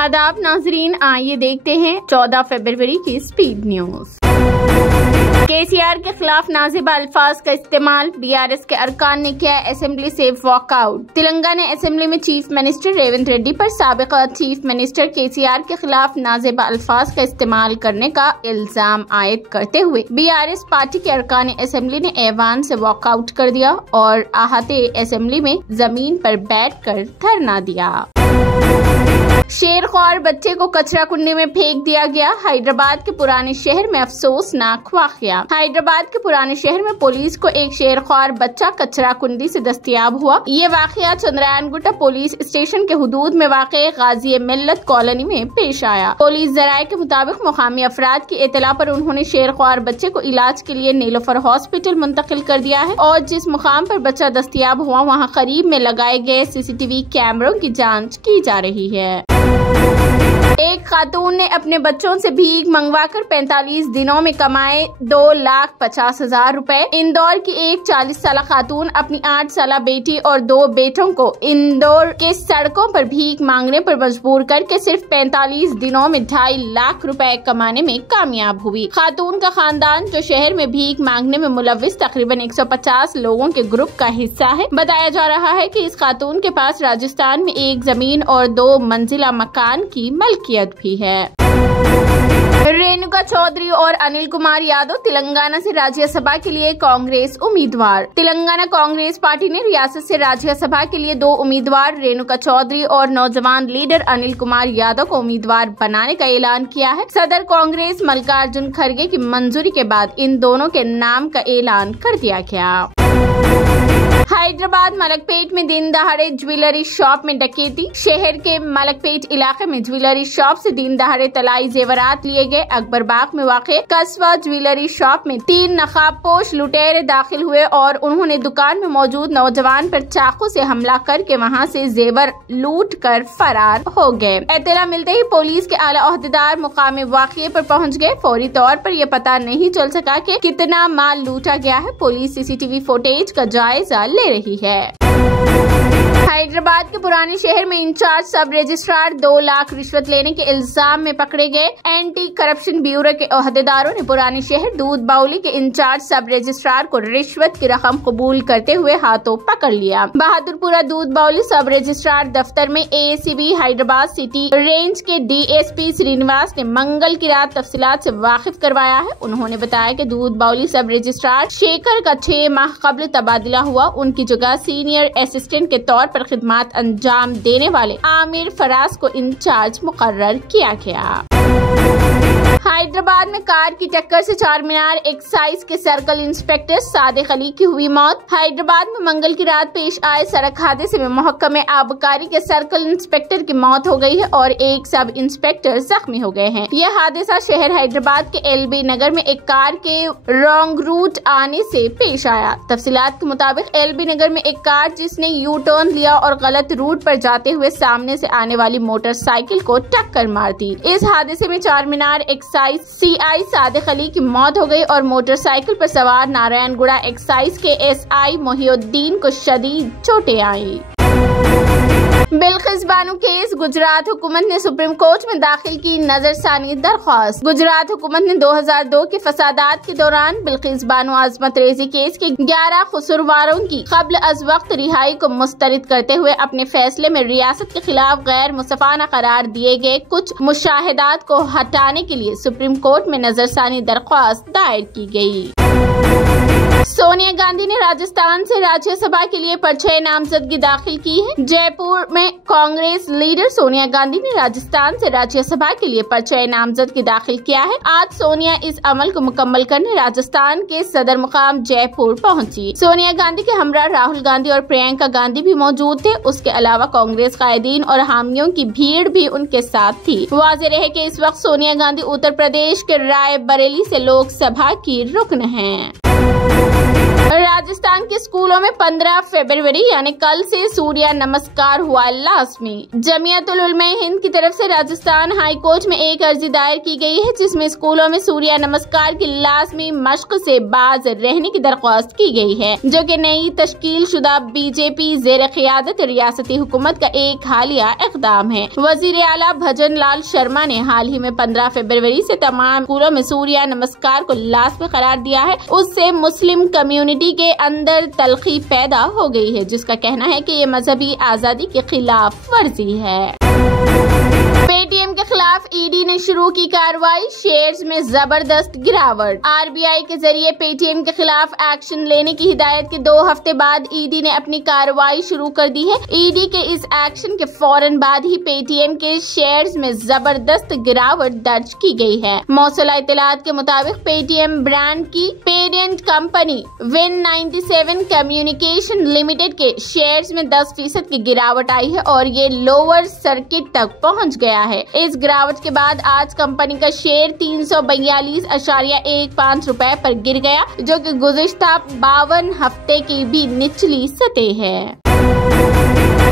आदाब नाजरीन, आइए देखते हैं 14 फरवरी की स्पीड न्यूज। केसीआर के खिलाफ नाजिबा अल्फाज का इस्तेमाल, बीआरएस के अरकान ने किया असेंबली से वॉकआउट। तेलंगाना असेंबली में चीफ मिनिस्टर रेवंत रेड्डी पर साबिका चीफ मिनिस्टर केसीआर के खिलाफ नाजिबा अल्फाज का इस्तेमाल करने का इल्जाम आयद करते हुए बीआरएस पार्टी के अरकान असेंबली ने ऐवान से वॉकआउट कर दिया और आहते असेंबली में जमीन पर बैठकर धरना दिया। शेरख्वार बच्चे को कचरा कुंडी में फेंक दिया गया। हैदराबाद के पुराने शहर में अफसोसनाक वाकया। हैदराबाद के पुराने शहर में पुलिस को एक शेरख्वार बच्चा कचरा कुंडी से दस्तयाब हुआ। ये वाकया चंद्रायनगुट्टा पुलिस स्टेशन के हुदूद में वाक़े गाजी मिल्लत कॉलोनी में पेश आया। पुलिस जराये के मुताबिक मुकामी अफराद की इतला पर उन्होंने शेरख्वार बच्चे को इलाज के लिए नीलोफर हॉस्पिटल मुंतकिल कर दिया है और जिस मुकाम पर बच्चा दस्तयाब हुआ वहाँ करीब में लगाए गए सीसीटीवी कैमरों की जाँच की जा रही है। एक खातून ने अपने बच्चों से भीख मंगवाकर 45 दिनों में कमाए 2,50,000 रुपए। इंदौर की एक 40 साल खातून अपनी 8 साल बेटी और 2 बेटों को इंदौर के सड़कों पर भीख मांगने पर मजबूर करके सिर्फ 45 दिनों में 2.5 लाख रुपए कमाने में कामयाब हुई। खातून का खानदान जो शहर में भीख मांगने में मुलविस तकरीबन 150 लोगों के ग्रुप का हिस्सा है। बताया जा रहा है कि इस खातून के पास राजस्थान में एक जमीन और 2 मंजिला मकान की मलकियत भी है। रेणुका चौधरी और अनिल कुमार यादव तेलंगाना से राज्यसभा के लिए कांग्रेस उम्मीदवार। तेलंगाना कांग्रेस पार्टी ने रियासत से राज्यसभा के लिए 2 उम्मीदवार रेणुका चौधरी और नौजवान लीडर अनिल कुमार यादव को उम्मीदवार बनाने का ऐलान किया है। सदर कांग्रेस मल्लिकार्जुन खड़गे की मंजूरी के बाद इन दोनों के नाम का ऐलान कर दिया गया। हैदराबाद मलकपेट में दिन दहाड़े ज्वेलरी शॉप में डकैती। शहर के मलकपेट इलाके में ज्वेलरी शॉप से दिन दहाड़े तलाई जेवरात लिए गए। अकबरबाग में वाक़े कस्बा ज्वेलरी शॉप में 3 नकाबपोश लुटेरे दाखिल हुए और उन्होंने दुकान में मौजूद नौजवान पर चाकू से हमला करके वहां से जेवर लूट कर फरार हो गए। इत्तला मिलते ही पुलिस के आला ओहदेदार मुकामी वाक़े पर पहुंच गए। फौरी तौर पर यह पता नहीं चल सका कि कितना माल लूटा गया है। पुलिस सीसीटीवी फुटेज का जायजा ले रही है। हैदराबाद के पुराने शहर में इंचार्ज सब रजिस्ट्रार 2 लाख रिश्वत लेने के इल्जाम में पकड़े गए। एंटी करप्शन ब्यूरो के ओहदेदारों ने पुराने शहर दूध बाउली के इंचार्ज सब रजिस्ट्रार को रिश्वत की रकम कबूल करते हुए हाथों पकड़ लिया। बहादुरपुरा दूध बाउली सब रजिस्ट्रार दफ्तर में एसीबी हैदराबाद सिटी रेंज के डीएसपी श्रीनिवास ने मंगल की रात तफसीलात से वाकिफ करवाया है। उन्होंने बताया कि दूध बाउली सब रजिस्ट्रार शेखर का 6 माह कबल तबादला हुआ। उनकी जगह सीनियर असिस्टेंट के तौर पर खिदमत अंजाम देने वाले आमिर फराज को इंचार्ज मुकर्रर किया गया। हैदराबाद में कार की टक्कर से चारमीनार एक्साइज के सर्कल इंस्पेक्टर सादिक अली की हुई मौत। हैदराबाद में मंगल की रात पेश आए सड़क हादसे में महकमे आबकारी के सर्कल इंस्पेक्टर की मौत हो गई है और एक सब इंस्पेक्टर जख्मी हो गए हैं। यह हादसा शहर हैदराबाद के एलबी नगर में एक कार के रॉन्ग रूट आने से पेश आया। तफसीलात के मुताबिक एलबी नगर में एक कार जिसने यू टर्न लिया और गलत रूट पर जाते हुए सामने से आने वाली मोटरसाइकिल को टक्कर मार दी। इस हादसे में चारमीनार एक्साइज सीआई सादिक अली की मौत हो गई और मोटरसाइकिल पर सवार नारायणगुड़ा एक्साइज के एसआई मोहिउद्दीन को शदीद चोटें आई। बिल्किस बानो केस, गुजरात हुकूमत ने सुप्रीम कोर्ट में दाखिल की नजरसानी दरख्वास्त। गुजरात हुकूमत ने 2002 के फसादात के दौरान बिल्किस बानो आजमत रेजी केस के 11 कसूरवारों की कब्ल अज वक्त रिहाई को मुस्तरद करते हुए अपने फैसले में रियासत के खिलाफ गैर मुसफ़ाना करार दिए गए कुछ मुशाहिदात को हटाने के लिए सुप्रीम कोर्ट में नजरसानी दरख्वास्त दायर की गयी। सोनिया गांधी ने राजस्थान से राज्यसभा के लिए पर्चे नामजदगी दाखिल की है। जयपुर में कांग्रेस लीडर सोनिया गांधी ने राजस्थान से राज्यसभा के लिए पर्चे नामजदगी दाखिल किया है। आज सोनिया इस अमल को मुकम्मल करने राजस्थान के सदर मुकाम जयपुर पहुंची। सोनिया गांधी के हमरा राहुल गांधी और प्रियंका गांधी भी मौजूद थे। उसके अलावा कांग्रेस कायदीन और हामियों की भीड़ भी उनके साथ थी। वाज़ेह रहे कि इस वक्त सोनिया गांधी उत्तर प्रदेश के रायबरेली से लोकसभा की रुकन हैं। राजस्थान के स्कूलों में 15 फरवरी यानी कल से सूर्य नमस्कार हुआ लाजमी। जमीयतुल उलमा हिंद की तरफ से राजस्थान हाई कोर्ट में एक अर्जी दायर की गई है, जिसमें स्कूलों में सूर्य नमस्कार की लाजमी मश्क से बाज रहने की दरख्वास्त की गई है, जो कि नई तश्कील शुदा बीजेपी ज़ेर क़ियादत रियासती हुकूमत का एक हालिया इक़दाम है। वज़ीर आला भजन लाल शर्मा ने हाल ही में 15 फरवरी से तमाम स्कूलों में सूर्य नमस्कार को लाजमी करार दिया है। उससे मुस्लिम कम्युनिटी के अंदर तलखी पैदा हो गई है, जिसका कहना है कि ये मजहबी आजादी के खिलाफ वर्जी है। पेटीएम के खिलाफ ईडी ने शुरू की कार्रवाई, शेयर्स में जबरदस्त गिरावट। आरबीआई के जरिए पेटीएम के खिलाफ एक्शन लेने की हिदायत के 2 हफ्ते बाद ईडी ने अपनी कार्रवाई शुरू कर दी है। ईडी के इस एक्शन के फौरन बाद ही पेटीएम के शेयर्स में जबरदस्त गिरावट दर्ज की गई है। मौसूला इत्तलात के मुताबिक पेटीएम ब्रांड की parent company Win97 communication limited के शेयर्स में 10% की गिरावट आई है और ये लोअर सर्किट तक पहुंच गया है। इस गिरावट के बाद आज कंपनी का शेयर 342.15 रुपए पर गिर गया, जो कि गुज़िश्ता 52 हफ्ते की भी निचली सतह है।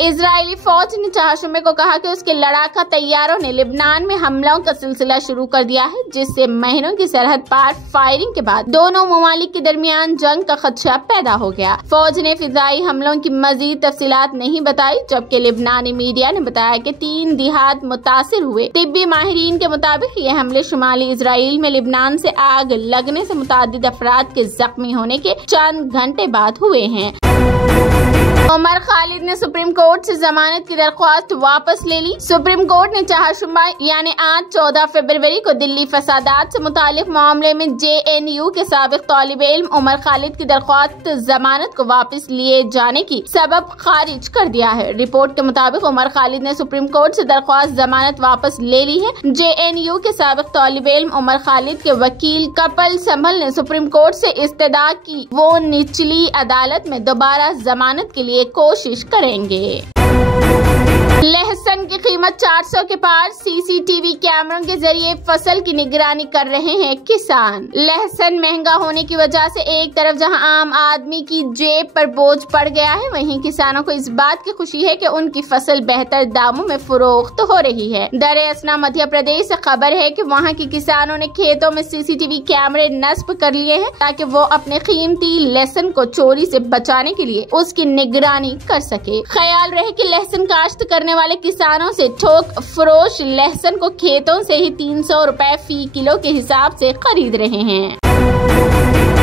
इजरायली फौज ने चारशंबे को कहा कि उसके लड़ाका तैयारों ने लिबनान में हमलों का सिलसिला शुरू कर दिया है, जिससे महीनों की सरहद पार फायरिंग के बाद दोनों ममालिक के दरमियान जंग का खदशा पैदा हो गया। फौज ने फिजाई हमलों की मजीद तफसीलात नहीं बताई, जबकि लिबनानी मीडिया ने बताया कि 3 देहात मुतासिर हुए। तिब्बी माहिरीन के मुताबिक ये हमले शुमाली इजराइल में लिबनान से आग लगने से मुतादिद अफराद के जख्मी होने के चंद घंटे बाद हुए हैं। उमर खालिद ने सुप्रीम कोर्ट से जमानत की दरख्वास्त वापस ले ली। सुप्रीम कोर्ट ने चारशंबा यानी आज 14 फरवरी को दिल्ली फसादात से मुतालिक मामले में JNU के साबिक तालिब इल्म उमर खालिद की दरख्वास्त जमानत को वापस लिए जाने की सबब खारिज कर दिया है। रिपोर्ट के मुताबिक उमर खालिद ने सुप्रीम कोर्ट से दरख्वास्त जमानत वापस ले ली है। JNU के साबिक तालिब इल्म उमर खालिद के वकील कपिल सिब्बल ने सुप्रीम कोर्ट से इस्तदा की वो निचली अदालत में दोबारा जमानत के लिए कोशिश करेंगे। लहसुन की कीमत 400 के पार, CCTV कैमरों के जरिए फसल की निगरानी कर रहे हैं किसान। लहसुन महंगा होने की वजह से एक तरफ जहां आम आदमी की जेब पर बोझ पड़ गया है, वहीं किसानों को इस बात की खुशी है कि उनकी फसल बेहतर दामों में फरोख्त हो रही है। दरअसल मध्य प्रदेश से खबर है कि वहां के किसानों ने खेतों में CCTV कैमरे नस्ब कर लिए हैं, ताकि वो अपने कीमती लहसुन को चोरी से बचाने के लिए उसकी निगरानी कर सके। ख्याल रहे कि लहसुन काश्त करने वाले किसानों से थोक फरोश लहसुन को खेतों से ही 300 रुपए फी किलो के हिसाब से खरीद रहे हैं।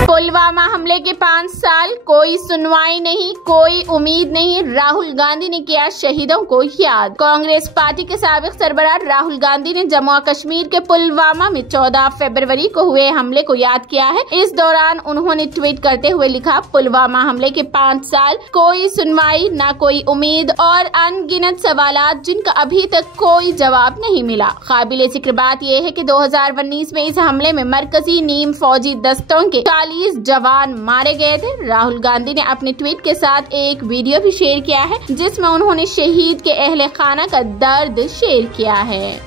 पुलवामा हमले के 5 साल, कोई सुनवाई नहीं, कोई उम्मीद नहीं। राहुल गांधी ने किया शहीदों को याद। कांग्रेस पार्टी के साबिक सरबराह राहुल गांधी ने जम्मू और कश्मीर के पुलवामा में 14 फरवरी को हुए हमले को याद किया है। इस दौरान उन्होंने ट्वीट करते हुए लिखा, पुलवामा हमले के 5 साल, कोई सुनवाई, ना कोई उम्मीद और अनगिनत सवालात जिनका अभी तक कोई जवाब नहीं मिला। काबिले जिक्र बात यह है कि 2019 में इस हमले में मरकजी नीम फौजी दस्तों के 40 जवान मारे गए थे। राहुल गांधी ने अपने ट्वीट के साथ एक वीडियो भी शेयर किया है, जिसमें उन्होंने शहीद के अहले खाना का दर्द शेयर किया है।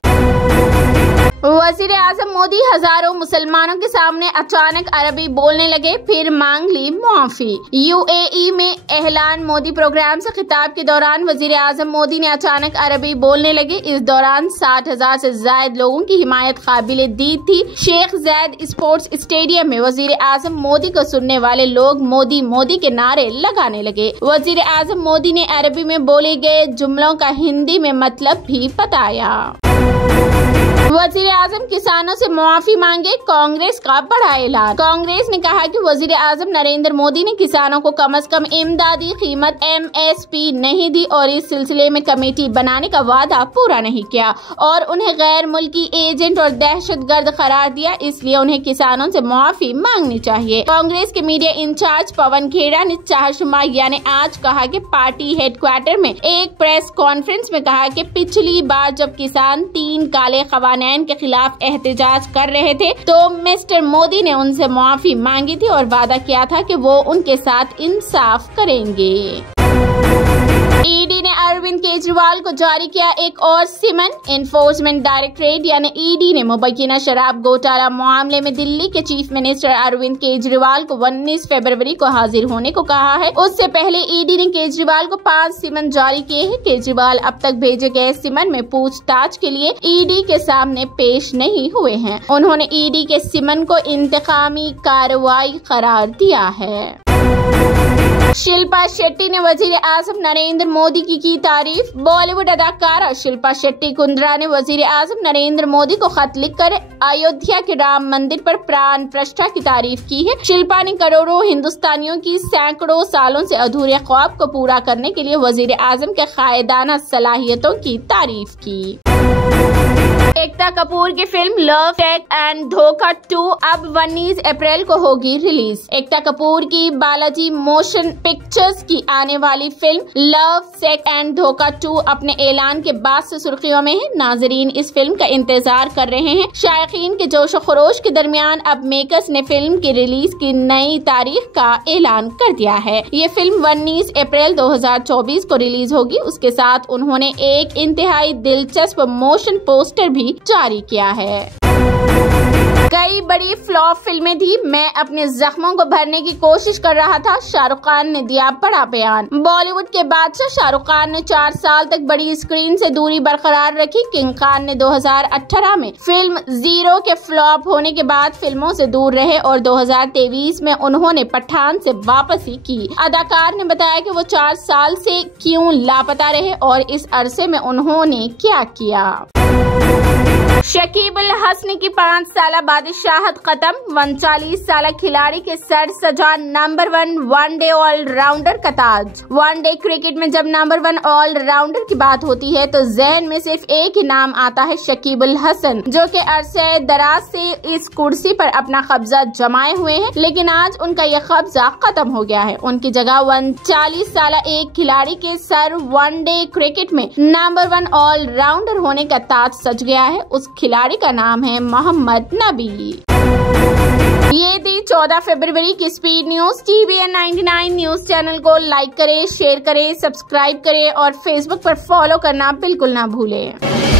वज़ीर आज़म मोदी हजारों मुसलमानों के सामने अचानक अरबी बोलने लगे, फिर मांग ली माफी। UAE में ऐलान मोदी प्रोग्राम से खिताब के दौरान वज़ीर आज़म मोदी ने अचानक अरबी बोलने लगे। इस दौरान 60,000 से ज्यादा लोगों की हिमायत काबिले दीद थी। शेख ज़ायद स्पोर्ट्स स्टेडियम में वज़ीर आज़म मोदी को सुनने वाले लोग मोदी मोदी के नारे लगाने लगे। वज़ीर आज़म मोदी ने अरबी में बोले गए जुमलों का हिंदी में मतलब भी बताया। वज़ीर आज़म किसानों से मुआफी मांगे, कांग्रेस का बड़ा ऐलान। कांग्रेस ने कहा कि वज़ीर आज़म नरेंद्र मोदी ने किसानों को कम से कम इमदादी कीमत MSP नहीं दी और इस सिलसिले में कमेटी बनाने का वादा पूरा नहीं किया और उन्हें गैर मुल्की एजेंट और दहशतगर्द करार दिया। इसलिए उन्हें किसानों से मुआफी मांगनी चाहिए। कांग्रेस के मीडिया इंचार्ज पवन खेड़ा ने चारशंबा यानी आज कहा कि पार्टी हेडक्वार्टर में एक प्रेस कॉन्फ्रेंस में कहा कि पिछली बार जब किसान 3 काले कानून के खिलाफ एहतजाज कर रहे थे तो मिस्टर मोदी ने उनसे मुआफी मांगी थी और वादा किया था कि वो उनके साथ इंसाफ करेंगे। ईडी ने अरविंद केजरीवाल को जारी किया एक और सिमन। एनफोर्समेंट डायरेक्टरेट यानी ईडी ने मुबैना शराब घोटाला मामले में दिल्ली के चीफ मिनिस्टर अरविंद केजरीवाल को 19 फरवरी को हाजिर होने को कहा है। उससे पहले ईडी ने केजरीवाल को 5 सिमन जारी किए हैं। केजरीवाल अब तक भेजे गए सिमन में पूछताछ के लिए ईडी के सामने पेश नहीं हुए हैं। उन्होंने ईडी के सिमन को इंतकामी कार्रवाई करार दिया है। शिल्पा शेट्टी ने वजीर आजम नरेंद्र मोदी की तारीफ। बॉलीवुड अदाकारा शिल्पा शेट्टी कुंद्रा ने वजीर आजम नरेंद्र मोदी को खत लिखकर अयोध्या के राम मंदिर पर प्राण प्रतिष्ठा की तारीफ की है। शिल्पा ने करोड़ों हिंदुस्तानियों की सैकड़ों सालों से अधूरे ख्वाब को पूरा करने के लिए वजीर आजम के कायदाना सलाहियतों की तारीफ की। एकता कपूर की फिल्म लव टेक एंड धोखा 2 अब 19 अप्रैल को होगी रिलीज। एकता कपूर की बालाजी मोशन पिक्चर्स की आने वाली फिल्म लव सेक्स एंड धोखा 2 अपने ऐलान के बाद से सुर्खियों में है। नाजरीन इस फिल्म का इंतजार कर रहे हैं। शायकीन के जोश व खरोश के दरमियान अब मेकर्स ने फिल्म की रिलीज की नई तारीख का ऐलान कर दिया है। ये फिल्म 19 अप्रैल 2024 को रिलीज होगी। उसके साथ उन्होंने एक इंतहाई दिलचस्प मोशन पोस्टर भी जारी किया है। कई बड़ी फ्लॉप फिल्में थी, मैं अपने जख्मों को भरने की कोशिश कर रहा था, शाहरुख खान ने दिया बड़ा बयान। बॉलीवुड के बादशाह शाहरुख खान ने 4 साल तक बड़ी स्क्रीन से दूरी बरकरार रखी। किंग खान ने 2018 में फिल्म जीरो के फ्लॉप होने के बाद फिल्मों से दूर रहे और 2023 में उन्होंने पठान से वापसी की। अदाकार ने बताया कि वो 4 साल से क्यों लापता रहे और इस अरसे में उन्होंने क्या किया। शकीब अल हसनी की 5 साल बादशाहत खत्म। 39 साल खिलाड़ी के सर सजा नंबर 1 वनडे ऑलराउंडर का ताज। वनडे क्रिकेट में जब नंबर 1 ऑलराउंडर की बात होती है तो जहन में सिर्फ एक ही नाम आता है, शकीब अल हसन, जो कि अरसे दराज से इस कुर्सी पर अपना कब्जा जमाए हुए हैं। लेकिन आज उनका यह कब्जा खत्म हो गया है। उनकी जगह 39 साल एक खिलाड़ी के सर वनडे क्रिकेट में नंबर 1 ऑलराउंडर होने का ताज सज गया है। उस खिलाड़ी का नाम है मोहम्मद नबी। ये थी 14 फरवरी की speed news. TVN 99 news channel को लाइक करें, शेयर करें, सब्सक्राइब करें और फेसबुक पर फॉलो करना बिल्कुल ना भूलें।